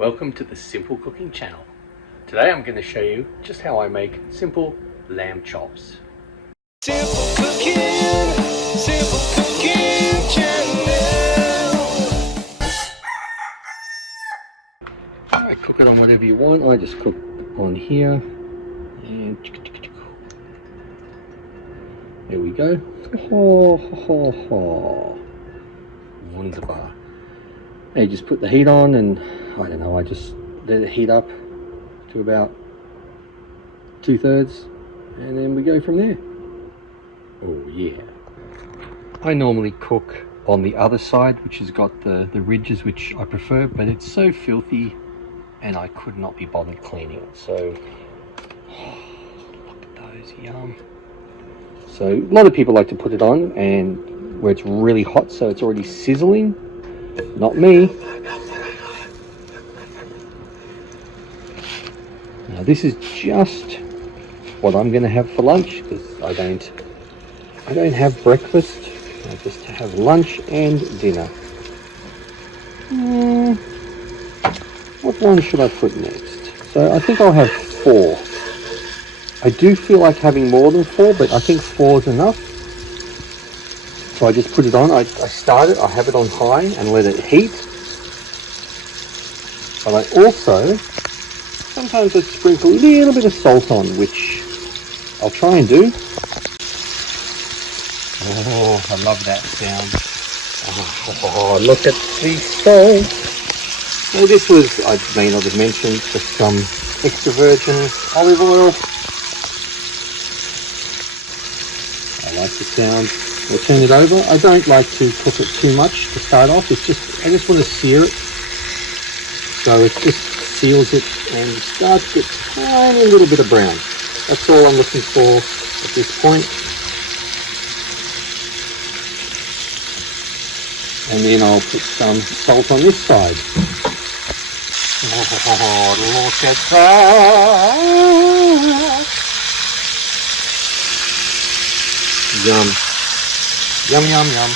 Welcome to the Simple Cooking Channel. Today I'm going to show you just how I make simple lamb chops. Simple Cooking Channel. I cook it on whatever you want. I just cook on here. And there we go. Wunderbar. You just put the heat on and I don't know, I just let it heat up to about 2/3 and then we go from there. Oh yeah. I normally cook on the other side, which has got the ridges, which I prefer, but it's so filthy and I could not be bothered cleaning it. So look at those, yum. So a lot of people like to put it on and where it's really hot, so it's already sizzling. Not me. Now this is just what I'm going to have for lunch, because I don't have breakfast. I just have lunch and dinner. What one should I put next? So I think I'll have 4. I do feel like having more than 4, but I think 4 is enough. So I just put it on. I start it, I have it on high and let it heat. But I also sometimes I sprinkle a little bit of salt on, which I'll try and do. Oh, I love that sound. Oh, look at the salt. So this was, I may not have mentioned, just some extra virgin olive oil. I like the sound. We'll turn it over. I don't like to cook it too much to start off. It's just, I just want to sear it. So it just seals it and starts to get a tiny little bit of brown. That's all I'm looking for at this point. And then I'll put some salt on this side. Oh, look at that! Yum. Yum, yum, yum.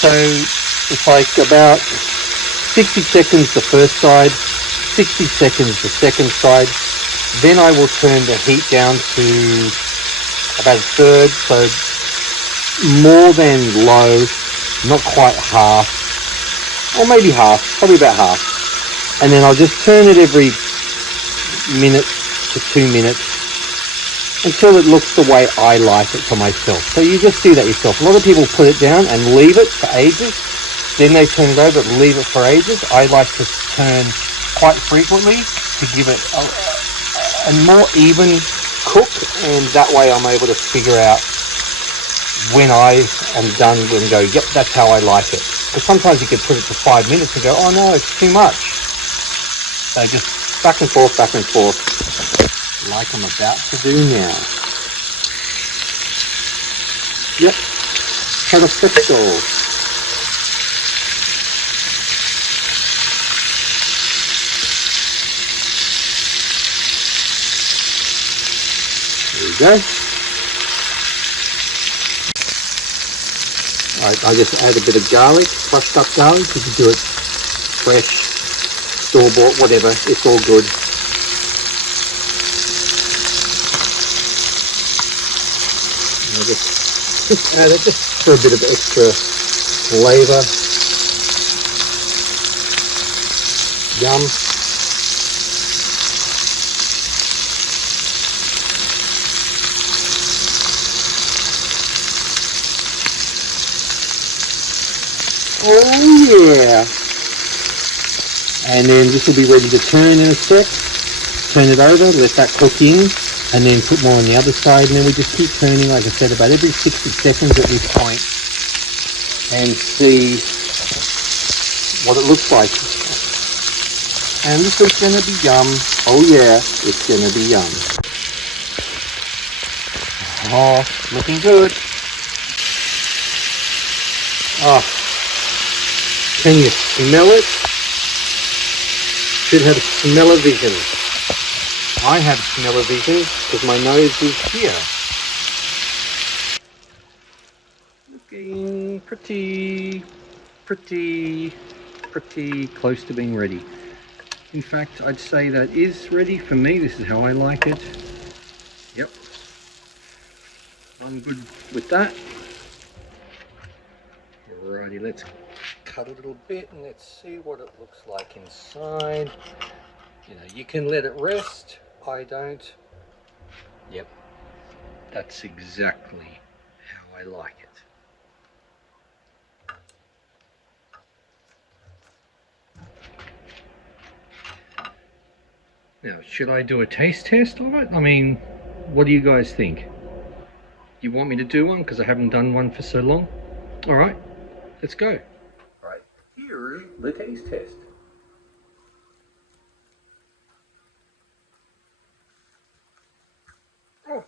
So it's like about 60 seconds the first side, 60 seconds the second side. Then I will turn the heat down to about 1/3, so more than low, not quite half, or maybe half, probably about half. And then I'll just turn it every minute to 2 minutes until it looks the way I like it for myself. So you just do that yourself. A lot of people put it down and leave it for ages. Then they turn it over and leave it for ages. I like to turn quite frequently to give it a more even cook, and that way I'm able to figure out when I am done and go, yep, that's how I like it. Because sometimes you could put it to 5 minutes and go, oh no, it's too much. So just back and forth, like I'm about to do now. Yep, perfecto. There we go. I just add a bit of garlic, crushed up garlic. You can do it fresh, store-bought, whatever, it's all good. And I just add it just for a bit of extra flavour. Yum. Oh yeah! And then this will be ready to turn in a sec. Turn it over, let that cook in, and then put more on the other side, and then we just keep turning, like I said, about every 60 seconds at this point, and see what it looks like. And this is going to be yum. Oh yeah, it's going to be yum. Oh, looking good. Oh. Can you smell it? Should have smell-o-vision. I have smell-o-vision because my nose is here. Looking pretty. pretty close to being ready. In fact, I'd say that is ready for me. This is how I like it. Yep. I'm good with that. Alrighty, let's cut a little bit and let's see what it looks like inside. You know, you can let it rest. I don't. Yep. That's exactly how I like it. Now, should I do a taste test of it? I mean, what do you guys think? You want me to do one because I haven't done one for so long? All right, let's go. All right, here is the taste test. Oh,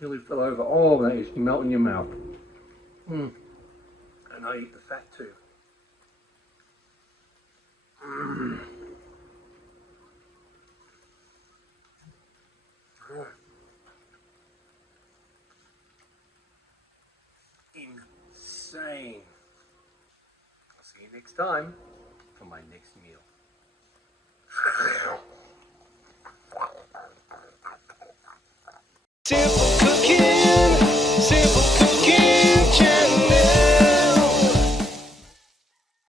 nearly fell over. Oh, that is melt in your mouth. And I eat the fat too. Oh. Insane. I'll see you next time for my next meal.